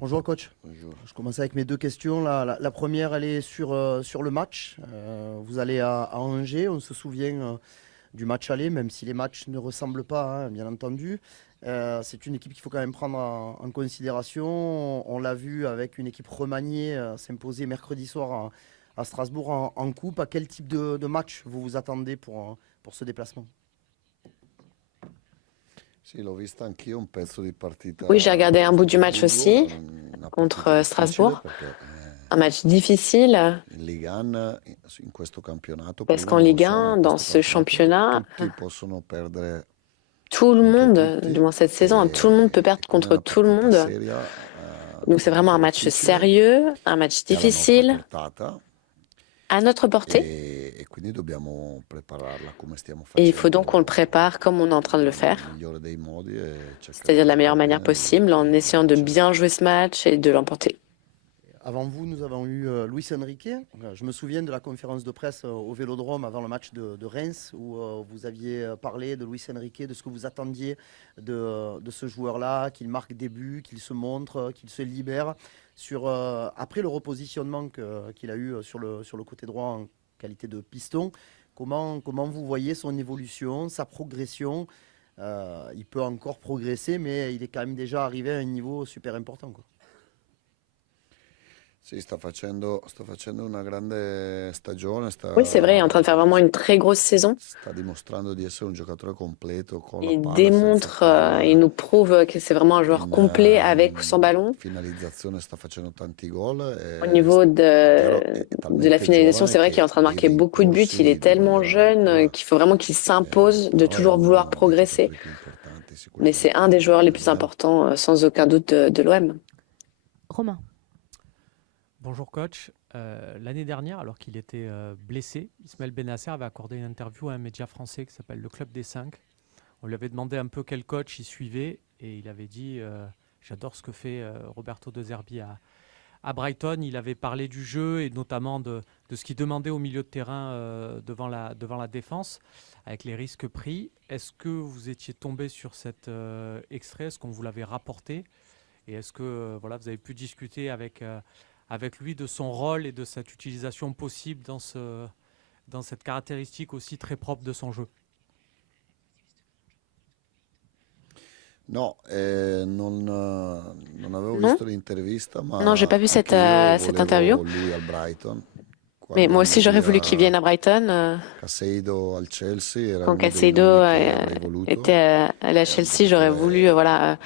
Bonjour coach. Bonjour. Je commence avec mes deux questions. La première, elle est sur le match. Vous allez à Angers, on se souvient du match aller, même si les matchs ne ressemblent pas, hein, bien entendu. C'est une équipe qu'il faut quand même prendre en considération. On l'a vu avec une équipe remaniée s'imposer mercredi soir à Strasbourg en coupe. À quel type de match vous vous attendez pour ce déplacement? Sì, l'ho vista anch'io un pezzo di Oui, j'ai partita regardé un a bout du match Strasburgo, aussi una contre partita difficile Strasbourg. perché Un match difficile in Ligue 1, in questo campionato, parce prima qu'en non lo Ligue so, ma 1, in dans questo ce campionato championnat, tutti possono perdere tout le contro monde, du tutti moins cette saison, tout le monde peut e perdre quindi è contre una tout le partita monde. seria, Donc una c'est vraiment un partita match difficile sérieux, un match che è alla nostra difficile, portata à notre portée. e quindi dobbiamo prepararla come stiamo Et il faut donc qu'on le facendo prépare comme on est en train de le nel faire, migliore dei modi e cercare c'est-à-dire di de la meilleure giocare manière bene possible, en e essayant de vincere. bien jouer ce match et de l'emporter. Avant vous, nous avons eu Luis Enrique. Je me souviens de la conférence de presse au Vélodrome avant le match de Reims où vous aviez parlé de Luis Enrique, de ce que vous attendiez de ce joueur-là, qu'il marque des buts, qu'il se montre, qu'il se libère. Après le repositionnement qu'il a eu sur le côté droit en qualité de piston, comment vous voyez son évolution, sa progression? Il peut encore progresser, mais il est quand même déjà arrivé à un niveau super important, quoi. Sì, sta facendo una grande stagione, Oui, c'est vrai, il est en train de faire vraiment une très grosse saison. sta dimostrando di essere un giocatore completo con la Il palla, senza démontre, il palla, nous prouve que c'est vraiment un joueur in complet avec ou sans ballon. finalizzazione sta facendo tanti gol, Au niveau è chiaro, è de la talmente finalisation, c'est giovane vrai qu'il est en che train de marquer deve beaucoup de buts. Il imporsi, est deve tellement migliorare jeune ancora, qu'il faut vraiment qu'il s'impose de però è toujours vouloir uno dei progresser. giocatori più importanti Mais c'est sicuramente un des joueurs les plus dell'Uem. importants, sans aucun doute, de l'OM. Romain. Bonjour coach. L'année dernière, alors qu'il était blessé, Ismaël Bennacer avait accordé une interview à un média français qui s'appelle Le Club des 5. On lui avait demandé un peu quel coach il suivait et il avait dit j'adore ce que fait Roberto De Zerbi à Brighton. Il avait parlé du jeu et notamment de ce qu'il demandait au milieu de terrain devant la défense avec les risques pris. Est-ce que vous étiez tombé sur cet extrait? Est-ce qu'on vous l'avait rapporté? Et est-ce que voilà, vous avez pu discuter avec lui de son rôle et de cette utilisation possible dans cette caractéristique aussi très propre de son jeu? No, non avevo Non, visto l'intervista, non, j'ai ma pas vu anche io cette interview. volevo lui al Brighton. Mais Quando moi andò aussi, j'aurais voulu qu'il via vienne à Brighton. Caseido al Chelsea era Quand uno dei Caseido nomi che avrei voluto. était allé à È un Chelsea, j'aurais voulu giocatore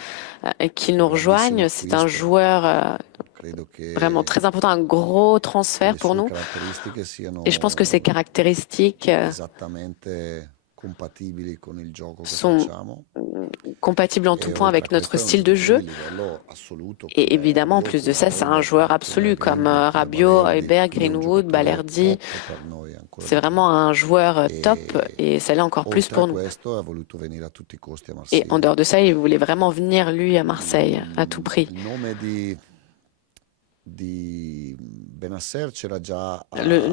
qu'il un nous grandissimo rejoigne. C'est un acquisto. joueur Credo vraiment che très important, un gros le transfert pour sue nous. caratteristiche Et je pense que ses siano caractéristiques esattamente compatibili con il gioco che sont facciamo. compatibles en tout E point oltre a avec notre questo è un style de giocatore jeu. di livello assoluto Et come évidemment, en Rabiot, plus de come ça, c'est un Højbjerg, joueur come absolu comme Greenwood, come Rabiot, Balerdi. Højbjerg, Quindi è un Greenwood, giocatore Balerdi. top per noi, ancora C'est di più. vraiment un joueur top E et ça l'est encore plus oltre a pour nous. questo ha voluto venire a tutti i costi a Et en Marsiglia. dehors de ça, il voulait vraiment venir, lui, à Marseille, à tout prix. Il nome di Benasser c'era già Le ad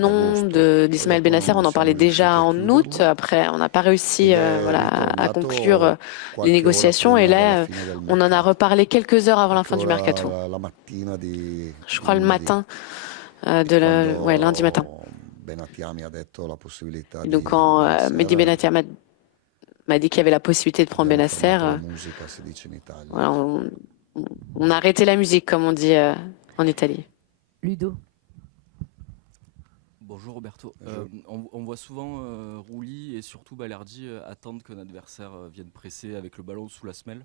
nom agosto, poi d'Ismaël dopo Bennacer, non on en siamo parlait riusciti déjà a en août. chiuderlo Après, on n'a pas réussi ed è voilà, à conclure ritornato les qualche ora négociations. Et prima della là, fine del on en a mercato, reparlé quelques heures avant la qualche fin du mercato. ora la mattina Je di crois le lunedì, matin, ouais, lundi matin. quando Benatia mi ha detto la possibilità Et donc, di quand Mehdi Benasser, Benatia m'a dit qu'il y avait la possibilité de prendre abbiamo Bennacer, fermato la musica, si dice in Italia. voilà, on a arrêté la musique, comme on dit en Italie. Ludo. Bonjour Roberto. Bonjour. On voit souvent Rouli et surtout Balerdi attendre qu'un adversaire vienne presser avec le ballon sous la semelle.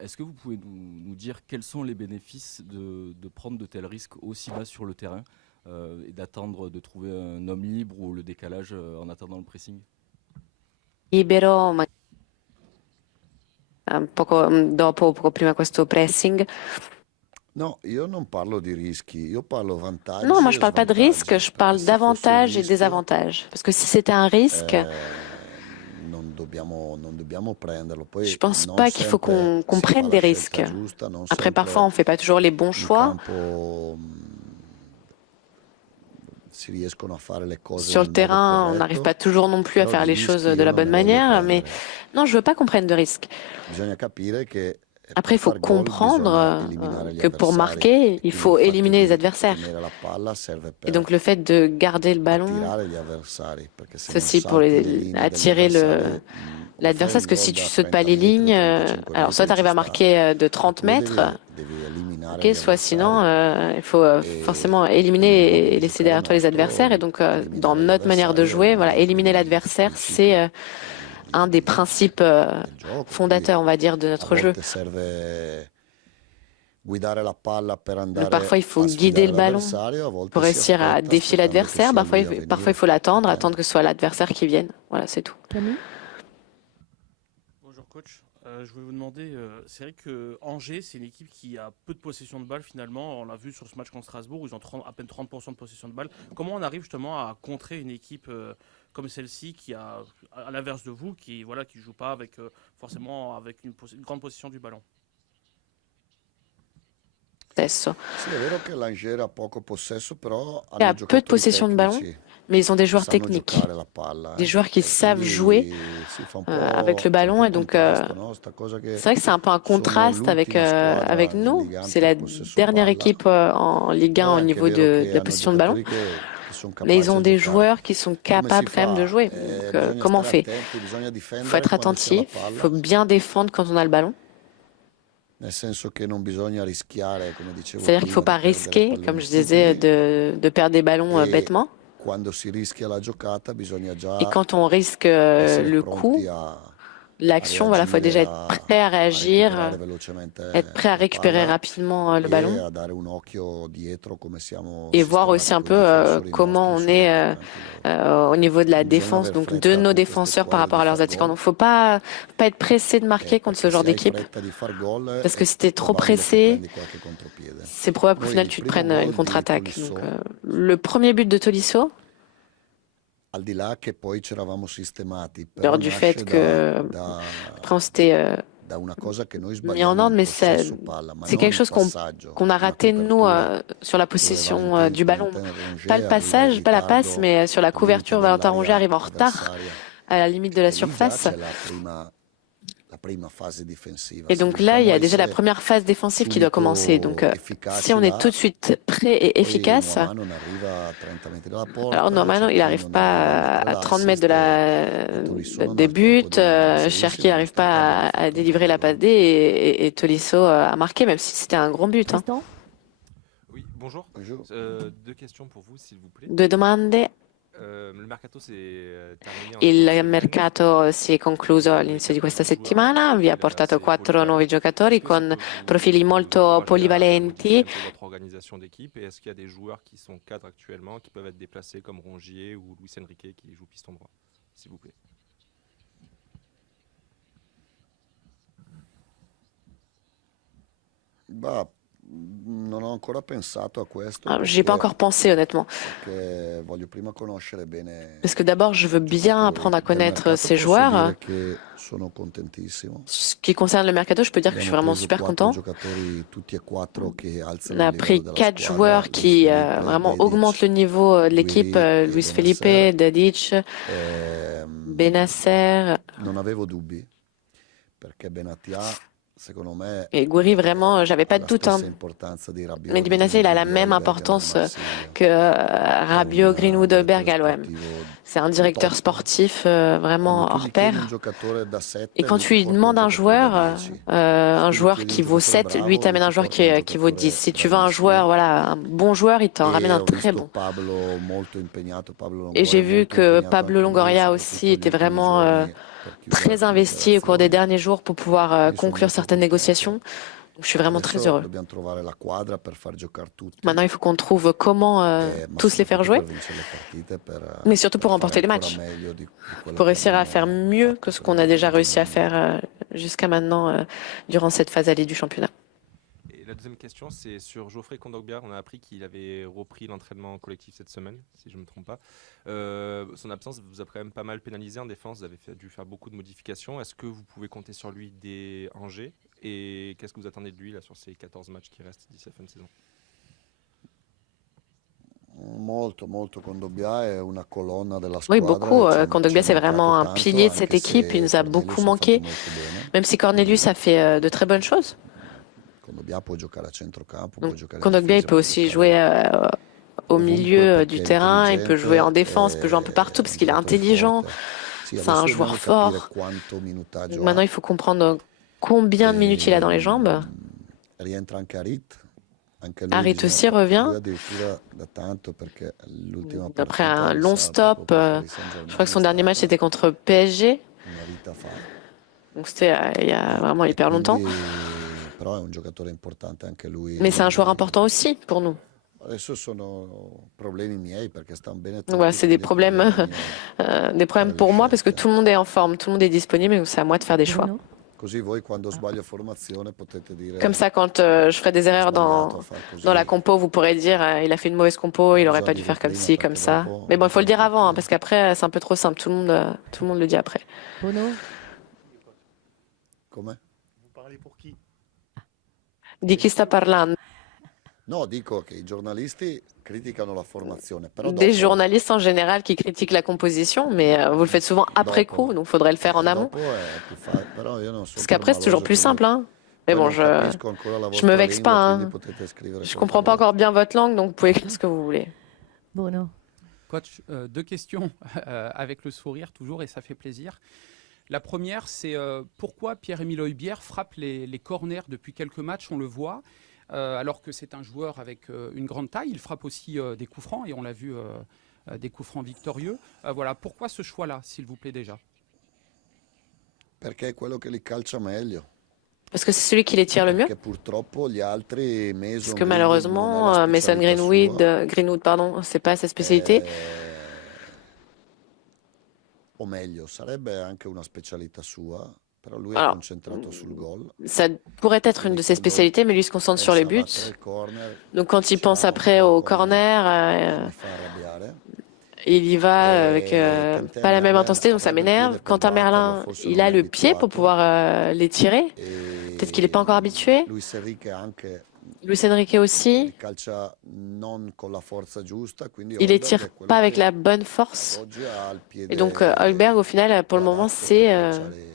Est-ce que vous pouvez nous dire quels sont les bénéfices de prendre de tels risques aussi bas sur le terrain et d'attendre de trouver un homme libre ou le décalage en attendant le pressing? Libero, poco dopo, poco prima questo pressing. No, io non parlo di rischi, io parlo Non, moi vantaggi je e parle pas de risque, svantaggi, je perché parle se fosse un d'avantages et rischio désavantages. Parce que si c'était un risque, non dobbiamo prenderlo. je Poi pense non pas qu'il faut sempre qu'on si fa prenne la des scelta risques. giusta, non Après, parfois, sempre on fait pas toujours les bons in choix. campo si riescono a fare le cose Sur le nel modo terrain, on n'arrive pas corretto, toujours non plus à però faire di les choses rischi de io la non bonne ne voglio manière. Mais prendere. non, je veux pas qu'on prenne de risques. Bisogna capire che E Après, per il faut far gol comprendre bisogna eliminare gli que pour avversari marquer, e il quindi faut il fatto éliminer les di adversaires. tenere la palla serve Et per donc le fait de garder le ballon, attirare gli avversari, perché se c'est non aussi pour salti le linee degli attirer avversari, o fai l'adversaire, parce un que gol si tu da sautes pas 30 les metri, lignes, 35 alors soit tu metri arrives ci à sta, marquer de e 30 tu lo mètres, devi eliminare ok, gli soit sinon avversari il faut forcément e nel modo éliminer di et laisser giocare derrière toi les adversaires. Et nostro, donc dans eliminare gli notre manière de avversari è jouer, uno voilà, dei éliminer primi l'adversaire, principi c'est un des principes del gioco. Quindi fondateurs, on va dire, de a notre jeu. volte serve guidare la palla per Donc parfois, andare il faut a guider sfidare le ballon l'avversario, a pour volte si réussir à aspetta défier aspettando che l'adversaire. sia Parfois, lui a parfois, il venire faut e l'attendre, prendere. attendre que ce soit l'adversaire qui vienne. Voilà, c'est tout. Camille. Bonjour coach. Je voulais vous demander, c'est vrai que Angers, c'est une équipe qui a peu de possession de balle finalement. On l'a vu sur ce match contre Strasbourg, où ils ont à peine 30% de possession de balle. Comment on arrive justement à contrer une équipe comme celle-ci qui a, à l'inverse de vous, qui voilà, qui joue pas avec forcément avec une grande possession du ballon? Adesso. Sì, è vero che l'Angers ha poco possesso, però Il y hanno a peu de giocatori possession de ballon, tecnici mais ils ont des che joueurs sanno techniques, giocare la palla, des joueurs qui e savent jouer quindi si fa un avec le c'è un ballon. po' Et donc, contrasto, no? Sta cosa c'est che vrai que c'est un peu un sono contraste l'ultima avec squadra in nous. Ligue 1 C'est per la possesso dernière palla, équipe en Ligue 1 però è au anche niveau vero de che la hanno possession de ballon. giocatori che sono Mais ils capaci ont a des giocare. joueurs qui sont Come si capables quand même de fa? jouer. Donc, Bisogna comment on stare fait? attenti, bisogna Il faut difendere être quando si ha la attentif, il palla, faut bien défendre quand on a le ballon. nel senso che non bisogna rischiare, come dicevo C'est-à-dire qu'il ne faut prima, pas di perdere risquer, comme palloni je disais, stupidi, de perdre des ballons e bêtement. quando si rischia la giocata bisogna Et già quand on risque essere le coup, pronti a l'action, voilà, faut déjà reagire, être prêt à a réagir, recuperare velocemente être prêt à la récupérer palla rapidement le e ballon a dare un occhio dietro come siamo et voir aussi sistemati un con i peu difensori comment nostri on sugli est attaccanti loro. au niveau de la Quindi bisogna défense, aver donc de fretta nos con queste défenseurs par squadre rapport di à leurs far attaquants. gol, Donc faut pas être pressé de marquer contre ce perché genre se hai d'équipe, fretta di far gol parce que si tu es è trop probabile che pressé, prendi qualche contropiede. c'est probable qu'au Noi final il tu te primo prennes une gol di contre-attaque. Donc Tolisso, le premier but de Tolisso, al di là che poi ci eravamo sistemati, però lors du fait nasce que après on s'était da una cosa che noi mis en sbagliamo ordre, in mais possesso palla, ma c'est non quelque il chose qu'on passaggio, qu'on a una raté nous copertura sur la dove possession du ballon. Valentin Pas le Rongier arriva in passage, pas la passe, ritardo mais sur la al limite couverture, Valentin Rongier dell'area arrive en retard avversaria à la limite de la e lì già surface. c'è la prima fase difensiva. Et Se donc là, il y riusciamo a a déjà la essere première phase défensive qui doit commencer. Donc subito si on efficaci est tout là, de suite prêt et poi efficace, Nuamano arriva a 30 metri dalla alors porta, normalement, il n'arrive Cecchino non arriva a pas mettere à 30 mètres l'assist de Tolisso non ha des il tempo buts, di Cherki inserirsi, n'arrive nonostante abbia pas à fatto un délivrer bel la passe gol. D et Tolisso a marqué, même si c'était un grand but. Hein. Tristan. Oui, bonjour. Bonjour. Deux questions pour vous, s'il vous plaît. Due domande. Le mercato s'est terminé en Il début de semaine. mercato si è concluso all'inizio di questa settimana, vi ha portato 4 nuovi giocatori con profili molto polivalenti. Un peu votre organisation d'équipe et est-ce qu'il y a des joueurs qui sont cadres actuellement qui peuvent être déplacés comme Rongier ou Luis Enrique qui joue piston droit, s'il vous plaît? Bah, non ho ancora pensato a questo J'y ai pas encore pensé honnêtement, perché voglio prima conoscere bene parce que d'abord je veux i bien giocatori. apprendre à Del connaître mercato ces posso joueurs. dire che sono contentissimo. Ce qui concerne le mercato, je peux dire que je suis Abbiamo vraiment preso super 4 content. giocatori, tutti e 4 che On alzano a il livello pris della 4 squadra, joueurs Luis qui Felipe, vraiment Dedic, augmentent le niveau de l'équipe, Guiri e Luis Felipe, Benasser. Dedic, Benasser Non avevo dubbi perché Benatia, secondo me, et Gouiri, vraiment, j'avais ha pas de la doute. stessa Hein. importanza di Rabiot, Mehdi di Benasser, il a la Greenwood, même Hojbjerg nel importance Marsiglia. que È Rabiot, Greenwood, un Hojbjerg direttore à l'OM. sportivo C'est un directeur top. sportif Quando vraiment tu hors gli chiedi un pair. giocatore da Et 7, quand lui tu ti lui porta un demandes un giocatore da joueur, 10. Se un tu gli joueur chiedi qui un vaut giocatore 7, lui bravo, t'amène lui un ti joueur porta un qui vaut 10. giocatore Si tu veux un bravissimo. joueur, voilà, un bon joueur, il t'en ramène E un ho très visto bon. Pablo molto impegnato, Pablo Et j'ai Longoria vu molto que impegnato Pablo anche lui, Longoria aussi soprattutto negli était ultimi vraiment giorni per chiudere très alcune investi au cours des operazioni. derniers jours pour pouvoir Quindi sono conclure molto certaines négociations. contento. Donc, je suis vraiment très Adesso heureux. dobbiamo trovare la quadra per far giocare tutti, Maintenant, il faut qu'on trouve comment ma tous les faire soprattutto jouer, per vincere le partite, mais surtout per pour fare remporter les ancora matchs, meglio di quello pour che réussir à faire abbiamo mieux que fatto ce qu'on fino a déjà réussi à all'ultimo faire minuto. jusqu'à maintenant durant cette phase allée du championnat. Et la deuxième question, c'est sur Geoffrey Kondogbia. On a appris qu'il avait repris l'entraînement collectif cette semaine, si je ne me trompe pas. Son absence vous a quand même pas mal pénalisé en défense. Vous avez dû faire beaucoup de modifications. Est-ce que vous pouvez compter sur lui dès Angers? Et qu'est-ce que vous attendez de lui là, sur ces 14 matchs qui restent d'ici la fin de saison? Molto, molto. Kondogbia è una colonna della Oui, squadra. beaucoup. Ci ha Kondogbia, c'est mancato vraiment un tanto, pilier de cette anche équipe. Il se nous a beaucoup Cornelius ha manqué, fatto molto bene. même si Cornelius a fait de très bonnes choses. Kondogbia può giocare a centrocampo, può Donc, giocare in Kondogbia, il difesa, peut può aussi giocare jouer au ovunque milieu perché du è terrain, il peut jouer en intelligente, défense, il peut jouer un peu partout è parce un qu'il est giocatore intelligent. forte. Sì, C'est un adesso joueur dobbiamo capire fort. quanto Donc minutaggio maintenant, ha. il faut comprendre combien de minutes il a dans les jambes. Rientra anche Harit, anche lui Harit aussi revient. lui addirittura da tanto perché l'ultima Après partita un mi long sa proprio stop, per je Paris Saint-Germain crois que son è dernier match stata c'était contre PSG. una vita fa. Donc c'était il y a vraiment E hyper longtemps. quindi però è un giocatore importante anche lui. Mais c'est un joueur important aussi pour nous. Adesso sono problemi miei perché stanno bene Donc voilà, tutti, c'est des quindi è problèmes, problema mio des fare problèmes le pour moi parce que scelte. tout le monde est en forme, tout le monde est disponible, donc c'est à moi de faire des choix. Bruno. Così voi quando sbaglio formazione potete dire Comme ça, quand je ferai des ho erreurs sbagliato a fare dans la così. compo, vous pourrez dire il a fait une mauvaise compo, il aurait Bisogna pas dû dirlo faire comme prima ci, comme perché ça. dopo Mais bon, il faut le dire tutti. avant, hein, parce qu'après, c'est un peu trop simple. Tout le monde le dit après. Bruno. Come? Vous parlez pour qui? Di chi sta parlando? No, dico che i giornalisti criticano la formazione, però Des dopo, journalistes en général qui critiquent la composition, mais vous le faites souvent après dopo, coup, donc il faudrait le faire en amont. dopo è più facile, però io non sono Parce qu'après, c'est toujours permaloso, plus quindi simple, hein. Mais poi bon, non capisco ancora la je me vostra vexe lingua, pas, quindi hein. potete scrivere Je quello comprends che pas encore volete. bien votre langue, donc vous pouvez écrire ce que vous voulez. Bruno. Coach, deux questions avec le sourire toujours et ça fait plaisir. La première, c'est pourquoi Pierre-Emile Højbjerg frappe les corners depuis quelques matchs, on le voit, alors que c'est un joueur avec une grande taille. Il frappe aussi des coups francs et on l'a vu des coups francs victorieux. Voilà, pourquoi ce choix-là, s'il vous plaît déjà? Perché è quello che li calcia meglio. Parce que c'est celui qui les tire le mieux. Perché purtroppo gli altri, Parce Mason que Greenwood, non è malheureusement, la Mason specialità sua. Greenwood, pardon, c'est pas sa spécialité. O meglio, sarebbe anche una specialità sua, però lui è Alors, concentrato sul gol. Ça pourrait être une de ses spécialités, mais lui se concentre sur les buts. Donc quand il pense après au corner, Mi fa arrabbiare. il y va avec pas la même intensité, donc ça m'énerve. Quentin Merlin, il a le pied pour pouvoir les tirer. Peut-être qu'il n'est pas encore habitué. Luis Enrique anche Luis Enrique aussi, li calcia non con la forza giusta, quindi il les Højbjerg tire è quello pas avec che la bonne force. ad oggi ha il piede Et donc Højbjerg, au final, pour le moment, c'est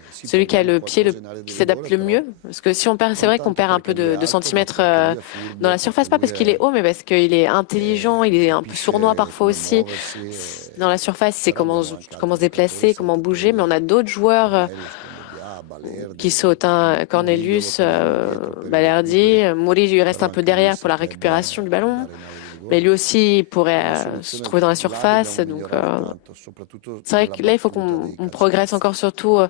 sì, celui qui a le perdiamo pied qualcosa in area di qui s'adapte rigore, le però mieux. Parce que si on perd, c'est vrai qu'on perd un peu perché lui è de alto, ma centimètres perché lui è furbo, dans la surface, pas perché parce lui qu'il est haut, mais parce qu'il est intelligent, il est un peu capisce sournois parfois come aussi. muoversi Dans la surface, il sait però comment abbiamo anche se altri déplacer, giocatori, comment bouger, mais on a saltatori, d'autres joueurs Cornelius, Kondogbia, Balerdi, qui sautent, hein. Cornelius, Murillo lo tengono dietro per i Balerdi, recuperi, Mouri lui reste però un peu anche lui derrière pour la saprebbe récupération du ballon. andare in area di rigore. Mais lui aussi, il pourrait La se soluzione trouver dans la là surface. dobbiamo Donc, migliorare tanto, soprattutto c'est vrai nella que là, il faut battuta dei qu'on progresse calciati. encore, surtout ouais,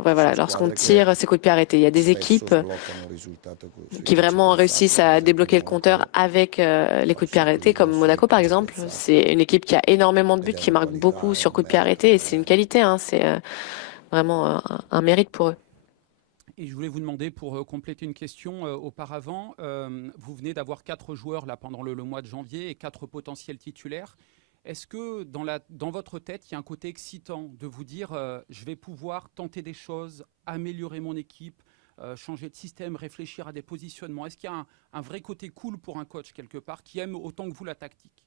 voilà, Sono lorsqu'on squadre che tire ses coups de pied arrêtés. Il y a des spesso équipes sbloccano il risultato sui qui calci vraiment forzati, réussissent per à esempio débloquer le compteur Monaco avec les coups de pied fa arrêtés, così comme con Monaco par sui exemple. forzati. C'est une équipe qui a énormément de buts, Ed è qui una marque qualità, beaucoup è sur un coups de pied merito arrêtés, et c'est une per, qualité, hein, c'est vraiment un mérite pour eux. Et je voulais vous demander, pour compléter une question, auparavant, vous venez d'avoir 4 joueurs là pendant le mois de janvier et 4 potentiels titulaires. Est-ce que dans votre tête, il y a un côté excitant de vous dire je vais pouvoir tenter des choses, améliorer mon équipe, changer de système, réfléchir à des positionnements? Est-ce qu'il y a un vrai côté cool pour un coach quelque part qui aime autant que vous la tactique?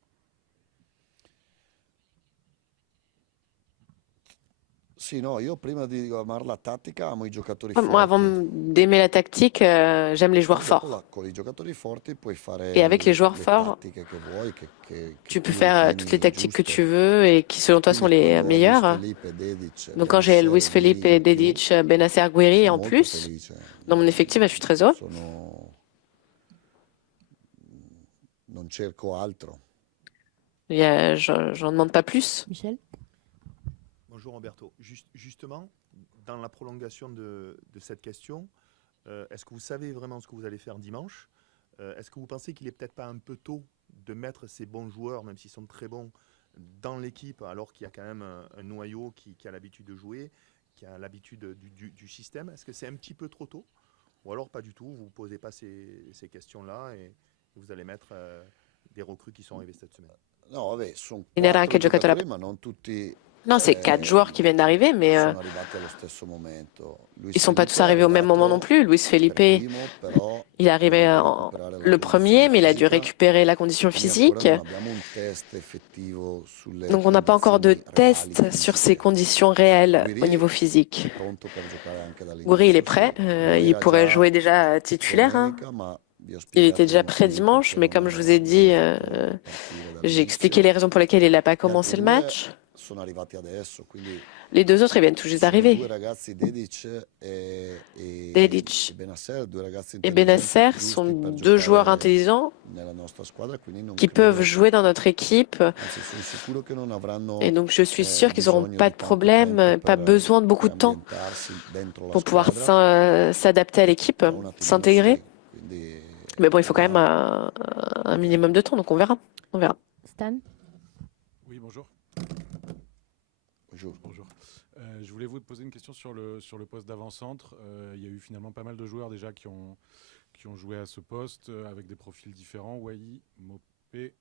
Sì, no, io prima di amare la tattica amo i giocatori Moi, avant forti. d'aimer la tactique, j'aime les joueurs Dopo forts. con i giocatori forti puoi fare Et avec les joueurs le forts, tattiche che vuoi, che tu peux tu faire toutes les ritieni tactiques que giuste. tu veux et qui, selon toi, sont Quindi les quando ho Luis meilleures. Felipe, Dedic, Donc quand j'ai Luis Bennacer, Felipe, Guiri in più, Dedic, Benacer, Guiri sono en molto plus, felice. dans mon effectif, je suis très heureux. Non cerco altro. J'en demande pas plus. Michel. Bonjour Roberto. Justement, dans la prolongation de cette question, est-ce que vous savez vraiment ce que vous allez faire dimanche? Est-ce que vous pensez qu'il est peut-être pas un peu tôt de mettre ces bons joueurs, même s'ils sont très bons, dans l'équipe, alors qu'il y a quand même un noyau qui a l'habitude de jouer, qui a l'habitude du système? Est-ce que c'est un petit peu trop tôt? Ou alors pas du tout, vous ne posez pas ces questions-là et vous allez mettre des recrues qui sont arrivées cette semaine? No, vabbè, sono Era 4 anche giocatore giocatori, ma non tutti Non, c'est 4 joueurs qui viennent d'arriver, mais sono arrivati allo stesso momento. ils Luis ne sont pas Felipe tous è arrivés au même moment non arrivato plus. Luis Felipe, per primo, però il est arrivé ha dovuto recuperare la le premier, condizione mais il a dû fisica, récupérer la condition quindi ancora physique. non abbiamo un test effettivo sulle Donc on n'a pas encore de condizioni reali test sur ses fisiche. conditions réelles au Guiri niveau è physique. pronto per giocare anche Goury, il est dall'inizio, prêt. sì. Lo Il era pourrait già jouer déjà titulaire, hein. domenica, ma vi ho Il était spiegato i déjà prêt motivi dimanche, perché mais non comme je vous ai non dit, l'ho fatto partire j'ai expliqué dall'inizio. les raisons pour lesquelles il n'a pas Gli altri commencé le due match. sono arrivati adesso, quindi Les deux autres, ils viennent tout juste sono d'arriver. due ragazzi, Dedic Dedic e Benasser, due ragazzi et intelligenti, Benasser giusti sont per deux joueurs giocare intelligents nella nostra squadra, quindi non qui peuvent credo, jouer dans notre équipe. anzi sono sicuro che non Et avranno donc, je suis sûre qu'ils n'auront bisogno pas di de tanto problème, tempo pas per besoin de beaucoup de temps ambientarsi dentro la pour pouvoir squadra, s'adapter à l'équipe, ma un attimino s'intégrer. sì, quindi Mais bon, il faut quand même vediamo. un minimum de temps, donc on verra. On verra. Stan. Oui, bonjour. Bonjour. Bonjour. Je voulais vous poser une question sur le poste d'avant-centre. Il y a eu finalement pas mal de joueurs déjà qui ont joué à ce poste avec des profils différents. Wai, Mopé.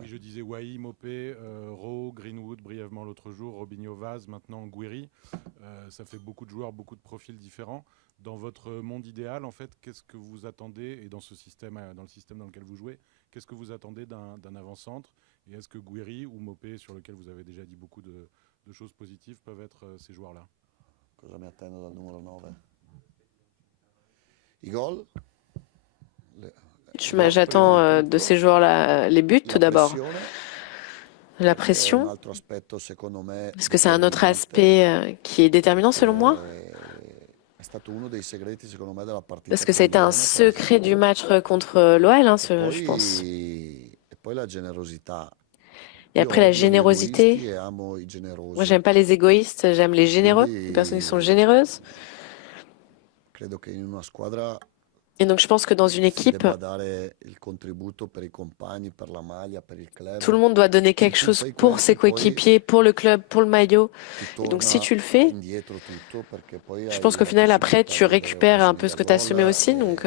Oui, je disais Wai, Mopé, Rowe, Greenwood brièvement l'autre jour, Robinho, Vaz, maintenant Gouiri. Ça fait beaucoup de joueurs, beaucoup de profils différents. Dans votre monde idéal, en fait, qu'est-ce que vous attendez, et dans ce système, dans le système dans lequel vous jouez, qu'est-ce que vous attendez d'un avant-centre? Et est-ce que Gouiri ou Mopé, sur lequel vous avez déjà dit beaucoup de choses positives, peuvent être ces joueurs-là? Cosa mi attendo dal numero 9? I gol? J'attends de ces joueurs-là les buts tout La d'abord. pressione, La che è un pression, altro aspetto secondo me parce que c'est un autre determinante. aspect qui est déterminant selon moi. È stato uno dei segreti secondo me della partita Parce que con ça a été un Lione, per secret du esempio. match contre l'OL, hein, E je pense. poi la generosità. Et Io après, la odio gli générosité. egoisti e amo i Moi, generosi. j'aime pas les égoïstes, j'aime les généreux, les personnes qui sont Quindi généreuses. credo che in una squadra Et donc, je pense que dans une si équipe, debba dare il contributo per i compagni, per la maglia, per il club. tout le monde doit donner Se quelque tu chose fai pour ses questo, poi coéquipiers, pour le club, pour le maillot. ti Et donc, si torna tu le fais, indietro tutto, perché poi je hai pense qu'au la final, après, possibilità tu di avere récupères un peu occasioni ce da que tu as semé gol aussi. Donc,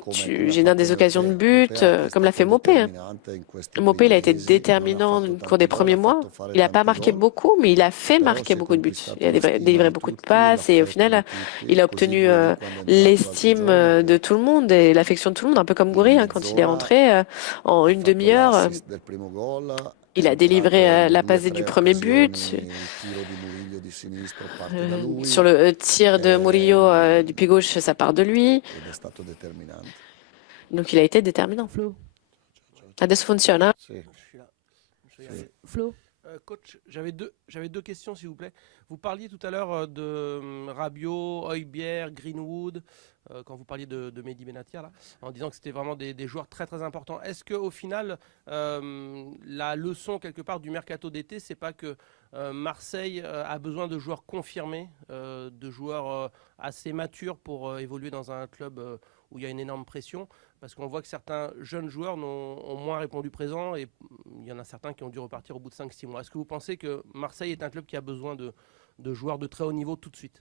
come génères ha des fatto occasions de Mopé. but, Mopé è comme l'a fait stato Mopé, hein. determinante in questi Mopé, il a primi été mesi, non ha déterminant fatto au cours tanti des gol, premiers ha mois. fatto fare Il n'a pas tanti marqué gol, beaucoup, mais il a fait però marquer si è beaucoup de buts. conquistato Il a la stima délivré di beaucoup de tutti, passes et au l'affetto final, di il a tutti, così obtenu Gouiri quando è entrato l'altro l'estime giorno, de che tout le monde et l'affection de tout le monde, un peu comme in Goury, hein, quand il est mezz'ora rentré en ha une fatto demi-heure. l'assist del primo gol, è Il a délivré entrato in la due o passe du tre premier but. occasioni, il tiro di Murillo di sinistro parte da lui, Sur le tir de Murillo du pied gauche, ça part de lui. ed è stato determinante. Donc il a été déterminant. Flo. Adesso funziona. Sì, Je suis là. Je vais y sì. aller. Flo. Coach, j'avais deux questions s'il vous plaît. Vous parliez tout à l'heure de Rabiot, Højbjerg, Greenwood, quand vous parliez de Mehdi Benatia, là, en disant que c'était vraiment des joueurs très très importants. Est-ce qu'au final, la leçon quelque part du mercato d'été, c'est pas que Marseille a besoin de joueurs confirmés, de joueurs assez matures pour évoluer dans un club où il y a une énorme pression? Parce qu'on voit que certains jeunes joueurs ont moins répondu présent et il y en a certains qui ont dû repartir au bout de 5-6 mois. Est-ce que vous pensez que Marseille est un club qui a besoin de joueurs de très haut niveau tout de suite?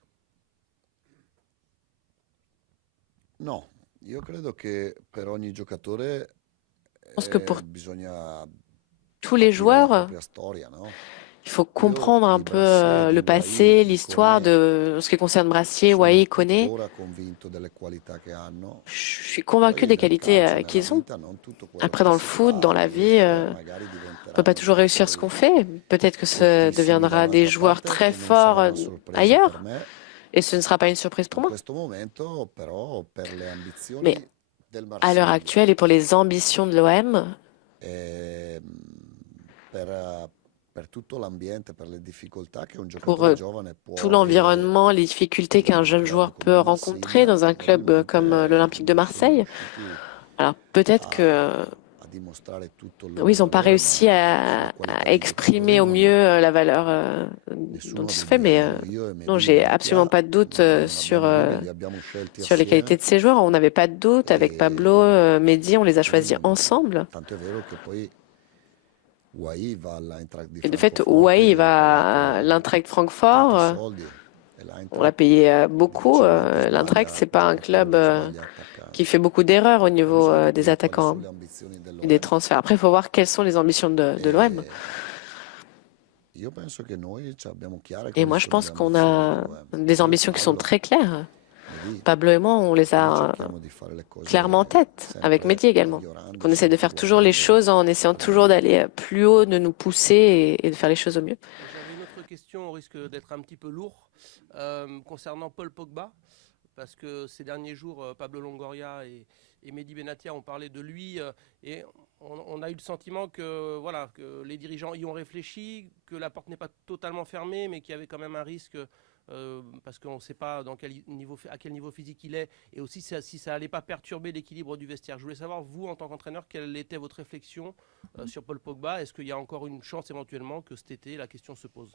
No, io credo che per ogni giocatore pense que pour bisogna tous les capire la joueurs, propria storia, no? il faut Io comprendre un di peu Brassier, di le passé, Wai, di l'histoire Koné de ce qui concerne Brassier, sono Wai, Koné. tuttora convinto delle qualità che hanno. Je suis convaincu Poi des nel qualités calcio, nella qu'ils ont. vita, non tutto quello Après, che dans le si foot, dans la fa vie, riesce, magari on peut pas diventeranno toujours réussir ce qu'on giocatori fait. Peut-être que ça fortissimi deviendra des dall'altra joueurs parte, très che non forts sarà una sorpresa per ailleurs. me. Et ce ne sera pas une surprise pour In moi. questo momento, però, per le Mais ambizioni del à l'heure Marsiglia, actuelle et pour les ambitions de l'OM, ehm, per tutto l'ambiente, per le difficoltà che un pour giocatore giovane può tout avere l'environnement, les difficultés in qu'un un jeune club joueur come peut il rencontrer Marsiglia, dans un club comme l'Olympique de probabilmente non sono Marseille. riusciti Alors peut-être que a dimostrare tutto il oui, ils loro n'ont pas valore, réussi ma à sulla qualità di exprimer au giocatori mieux la valeur nessuno dont ha ils se fait, dubbi. mais Io e non, Mehdi j'ai absolument Benatia pas de doute non abbiamo dubbi, li abbiamo scelti sur les qualités assieme, de ces joueurs. On n'avait pas de doute avec Pablo, Mehdi, on les a choisis ensemble. tanto è vero che poi Wai va all'Eintracht di Et de fait, Francoforte, Wai gli va hanno à pagato l'Eintracht tanti Francfort. soldi e On l'a l'Eintracht payé beaucoup. difficilmente L'Eintracht, sbaglia c'est pas un quando club sbaglia attaccante. qui fait beaucoup d'erreurs au niveau des attaquants et des transferts. Après, il faut voir quelles sont les ambitions de l'OM. Et moi, je pense qu'on a des ambitions qui sont très claires. Pablo et moi, on les a clairement en tête, avec Mehdi également. On essaie de faire toujours les choses en essayant toujours d'aller plus haut, de nous pousser et de faire les choses au mieux. J'avais une autre question, au risque d'être un petit peu lourd, concernant Paul Pogba, parce que ces derniers jours, Pablo Longoria et Mehdi Benatia ont parlé de lui, et on a eu le sentiment que, voilà, que les dirigeants y ont réfléchi, que la porte n'est pas totalement fermée, mais qu'il y avait quand même un risque, parce qu'on ne sait pas à quel niveau physique il est, et aussi si ça n'allait pas perturber l'équilibre du vestiaire. Je voulais savoir, vous, en tant qu'entraîneur, quelle était votre réflexion sur Paul Pogba? Est-ce qu'il y a encore une chance éventuellement que cet été, la question se pose?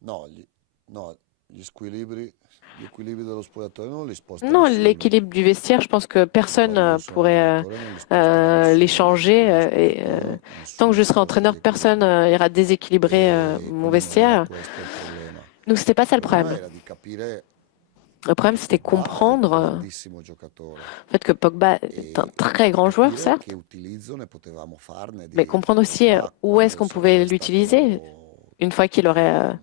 Non, Non, l'équilibre du vestiaire, je pense que personne pourrait les changer. Tant que je serai entraîneur, personne ira déséquilibrer mon vestiaire. Donc, c'était pas ça le problème. Le problème, c'était comprendre le fait que Pogba est un très grand joueur, certes, mais comprendre aussi où est-ce qu'on pouvait l'utiliser une fois qu'il aurait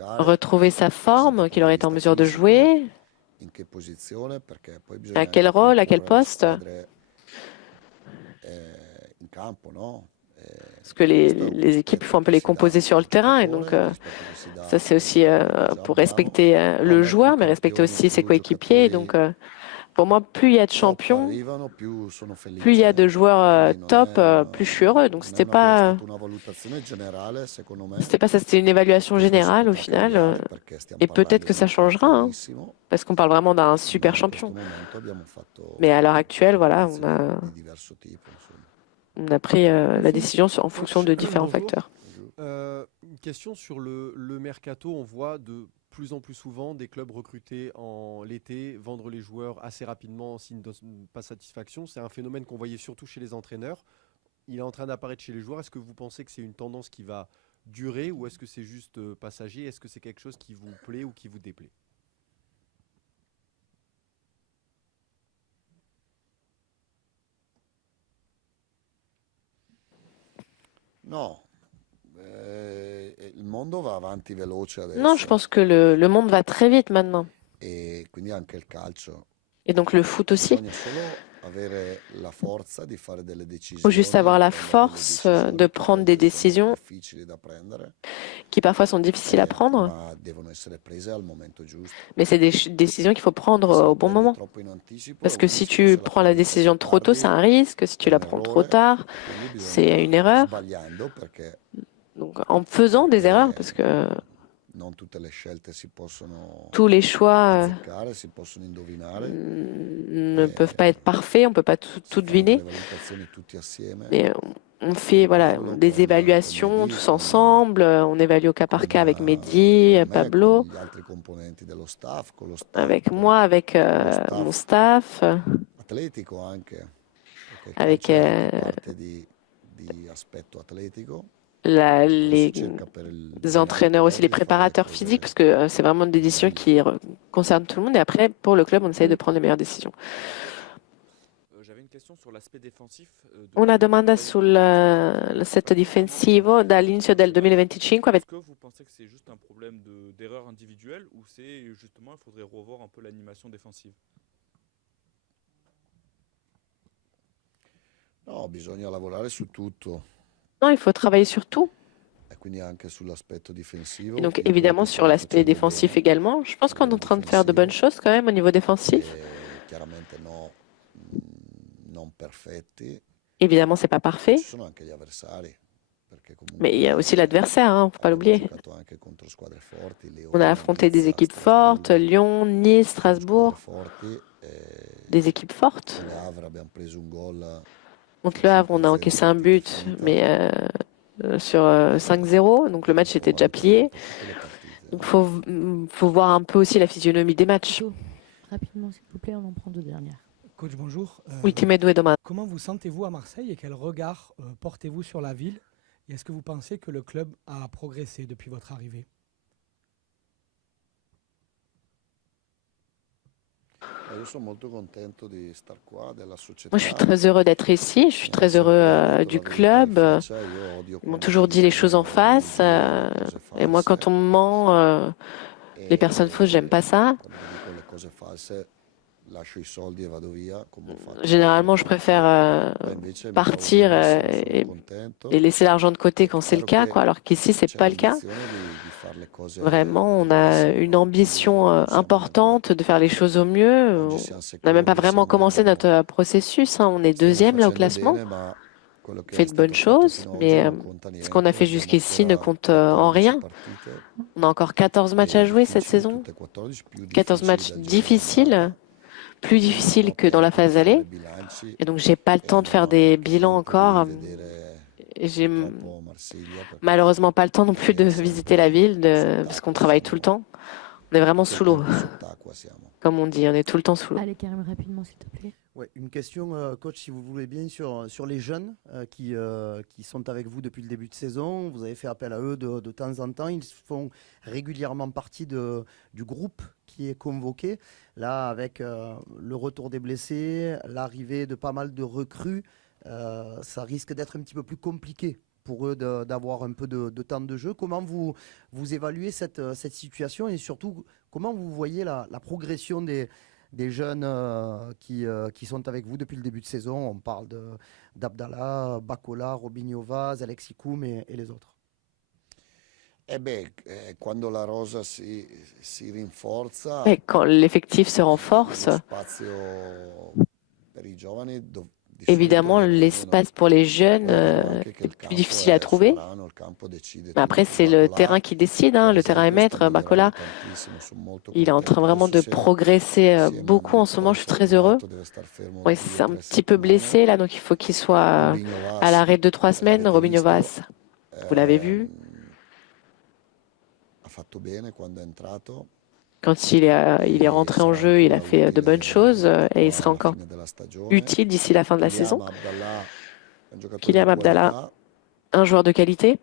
retrouvé sa forme, qu'il aurait été en mesure de jouer, à quel rôle, à quel poste. Parce que les équipes font un peu les composer sur le terrain, et donc ça c'est aussi pour respecter le joueur, mais respecter aussi ses coéquipiers. Donc pour moi, plus il y a de champions, plus il y a de joueurs top, plus je suis heureux. Donc c'était pas ça, c'était une évaluation générale au final. Et peut-être que ça changera, hein, parce qu'on parle vraiment d'un super champion. Mais à l'heure actuelle, voilà, on a pris la décision en fonction de différents facteurs. Une question sur le mercato. On voit de plus en plus souvent des clubs recruter en l'été, vendre les joueurs assez rapidement en signe de pas satisfaction. C'est un phénomène qu'on voyait surtout chez les entraîneurs. Il est en train d'apparaître chez les joueurs. Est-ce que vous pensez que c'est une tendance qui va durer ou est-ce que c'est juste passager? Est-ce que c'est quelque chose qui vous plaît ou qui vous déplaît? Non, Non, je pense que le monde va très vite maintenant. Et donc le foot aussi. Il faut juste avoir la force de prendre des décisions qui parfois sont difficiles à prendre. Mais c'est des décisions qu'il faut prendre au bon moment. Parce que si tu prends la décision trop tôt, c'est un risque. Si tu la prends trop tard, c'est une erreur. Donc, en faisant des erreurs, parce que tous les choix ne peuvent pas être parfaits, on ne peut pas tout deviner. Mais on fait des évaluations tous ensemble, on évalue au cas par cas avec Mehdi, Pablo, avec moi, avec mon staff, avec les entraîneurs aussi, les préparateurs physiques, parce que c'est vraiment des décisions qui concernent tout le monde. Et après, pour le club, on essaie de prendre les meilleures décisions. J'avais une question sur l'aspect défensif. Una domanda l'assetto difensivo dall'inizio del 2025. Est-ce que vous pensez que c'est juste un problème d'erreur individuelle ou c'est justement il faudrait revoir un peu l'animation défensive? No, bisogna lavorare su tutto. Non, il faut travailler sur tout. Et donc évidemment sur l'aspect défensif également. Je pense qu'on est en train de faire de bonnes choses quand même au niveau défensif. Évidemment, c'est pas parfait. Mais il y a aussi l'adversaire, hein, faut pas l'oublier. On a affronté des équipes fortes, Lyon, Nice, Strasbourg, des équipes fortes. Contre le Havre, on a encaissé un but, mais sur 5-0, donc le match était déjà plié. Donc faut voir un peu aussi la physionomie des matchs. Rapidement, s'il vous plaît, on en prend deux dernières. Coach, bonjour. Ultime due domande. Comment vous sentez-vous à Marseille et quel regard portez-vous sur la ville? Et est-ce que vous pensez que le club a progressé depuis votre arrivée? Moi, je suis très heureux d'être ici, je suis très heureux du club. Ils m'ont toujours dit les choses en face. Et moi, quand on me ment, les personnes fausses, j'aime pas ça. Généralement, je préfère partir et laisser l'argent de côté quand c'est le cas, quoi, alors qu'ici, c'est pas le cas. Vraiment, on a une ambition importante de faire les choses au mieux. On n'a même pas vraiment commencé notre processus, hein. On est deuxième là au classement. On fait de bonnes choses, mais ce qu'on a fait jusqu'ici ne compte en rien. On a encore 14 matchs à jouer cette saison. 14 matchs difficiles, plus difficiles que dans la phase aller. Et donc, j'ai pas le temps de faire des bilans encore. Et j'ai malheureusement pas le temps non plus de visiter la ville parce qu'on travaille tout le temps. On est vraiment sous l'eau. Comme on dit, on est tout le temps sous l'eau. Allez, Karim, rapidement, s'il te plaît. Ouais, une question, coach, si vous voulez bien, sur les jeunes qui sont avec vous depuis le début de saison. Vous avez fait appel à eux de temps en temps. Ils font régulièrement partie du groupe qui est convoqué. Là, avec le retour des blessés, l'arrivée de pas mal de recrues, ça risque d'être un petit peu plus compliqué pour eux d'avoir un peu de temps de jeu. Comment vous évaluez cette situation et surtout, comment vous voyez la progression des jeunes qui sont avec vous depuis le début de saison? On parle d'Abdallah, Bacola, Robinho Vaz, Alexis Koum et les autres. Et quand l'effectif se renforce, évidemment, l'espace pour les jeunes est plus difficile à trouver. Mais après, c'est le terrain qui décide, hein. Le terrain est maître. Bacola, il est en train vraiment de progresser beaucoup en ce moment. Je suis très heureux. Ouais, c'est un petit peu blessé là, donc il faut qu'il soit à l'arrêt 2-3 semaines. Robinho Vaz, vous l'avez vu. Quand il est rentré en jeu, il a fait de bonnes choses et il sera encore utile d'ici la fin de la saison. Kylian Abdallah, un joueur de qualité.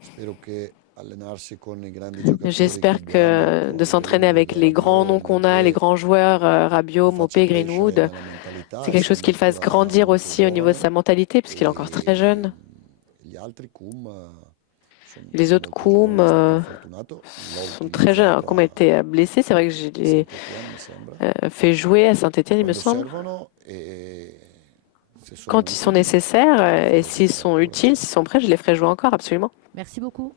J'espère que de s'entraîner avec les grands noms qu'on a, les grands joueurs, Rabiot, Mopé, Greenwood, c'est quelque chose qui le fasse grandir aussi au niveau de sa mentalité, puisqu'il est encore très jeune. Les autres Koum sont très jeunes. Koum a été blessé. C'est vrai que je l'ai fait jouer à Saint-Etienne, il me semble. Quand ils sont nécessaires et s'ils sont utiles, s'ils sont prêts, je les ferai jouer encore, absolument. Merci beaucoup.